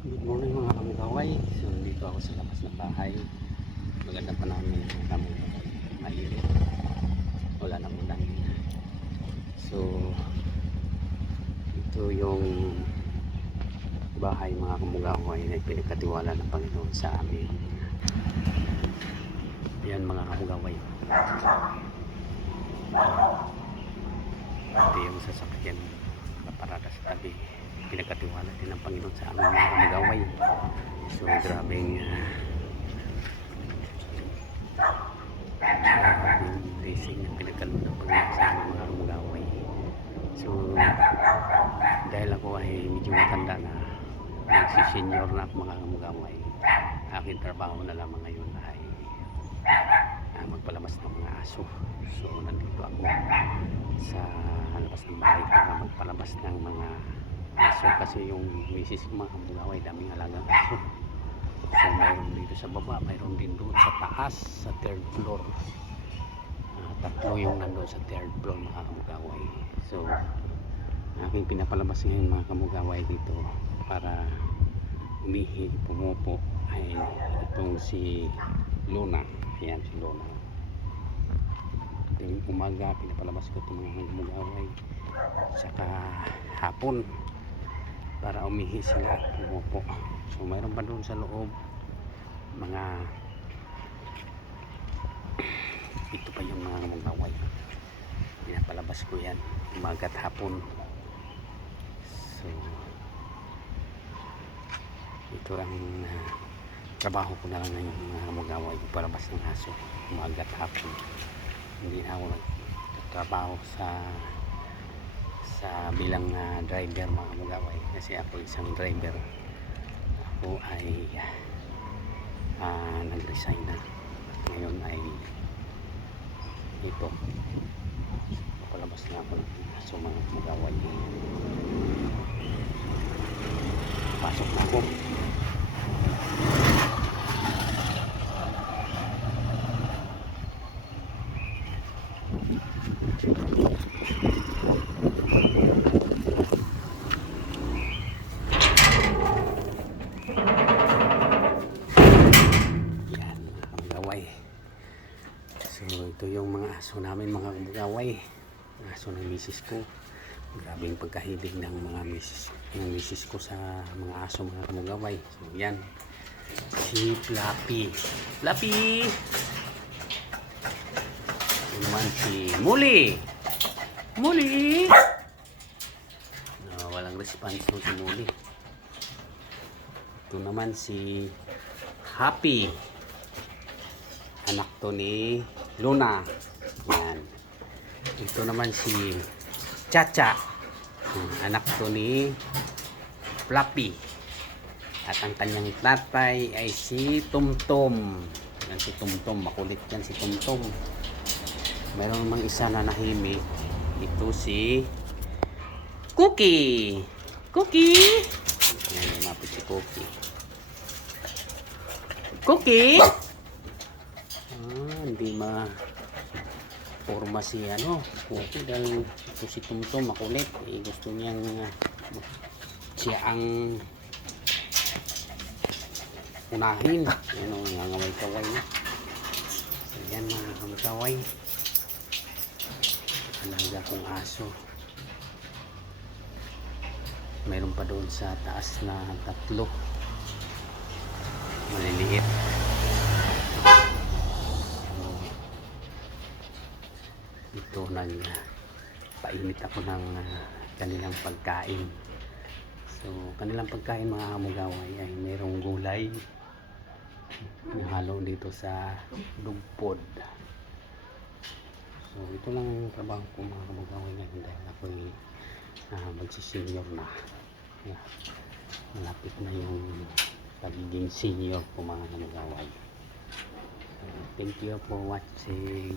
Good morning mga kamukaway. So dito ako sa labas ng bahay. Maganda pa namin kami mainit. Wala nang ulan. So ito yung bahay mga kamukaway na pinagkatiwala ng Panginoon sa amin. Yan mga kamukaway. Ito yung sasakyan na parada sa tabi. Pinagkatiwala din ng Panginoon sa aming mga kamugaway. So grabing blessing na pinagkaloob ng Panginoon sa aming mga kamugaway. So dahil ako ay medyo matanda na, nagsisenior na ako mga kamugaway, aking trabaho na lamang ngayon ay magpalabas ng mga aso. So nandito ako sa labas ng bahay para magpalabas ng mga aso kasi yung misis ko mga kamugaway daming alagang aso. So mayroon dito sa baba, mayroon din doon sa taas sa third floor. Tatlo yung nandoon sa third floor mga kamugaway. So aking pinapalabas ngayon mga kamugaway dito para umihi, pumupo ay itong si Luna. Ayan si Luna. Yung umaga pinapalabas ko itong mga kamugaway, saka hapon para umihi sila at pumupo. So mayroon pa doon sa loob mga ito pa yung mga kamugaway, pinapalabas ko yan umaga at hapon. So ito ang trabaho ko na lang ngayon mga kamugaway, palabas ng aso umaga at hapon. Hindi na ako nagtatrabaho sa bilang driver mga kamugaway kasi ako isang driver. Ako ay nag-resign na. Ngayon ay ito, palabas na ako ng aso mga kamugaway. Pasok na ako. So ito yung mga aso namin mga kamugaway, aso ng misis ko. Grabe yung pagkahilig ng mga misis ko sa mga aso mga kamugaway. So yan si Fluffy. Fluffy naman si Muli. Walang response no si Muli. Ito naman si Happy, anak to ni Luna. Yan. Ito naman si Chacha, anak to ni Fluffy. At ang kanyang tatay ay si Tumtum. Yan si Tumtum, makulit yan si Tumtum. Meron namang isa na nahimik. Ito si Cookie. Yan, lumapit si Cookie. Hindi forma si Cookie dahil ito si Tumtum makulit. Gusto niyang siya ang unahin. Yan o, nangangaway-kaway na. So yan mga kamukaway, alaga kong aso. Mayroon pa doon sa taas na tatlo maliliit. Ito painit ako ng kanilang pagkain. So kanilang pagkain mga kamugaway ay mayroong gulay halo dito sa lugpod. So ito lang ang trabaho ko mga kamugaway ngayon dahil ako magsisenior na. Malapit na yung pagiging senior ko mga kamugaway. So, thank you for watching.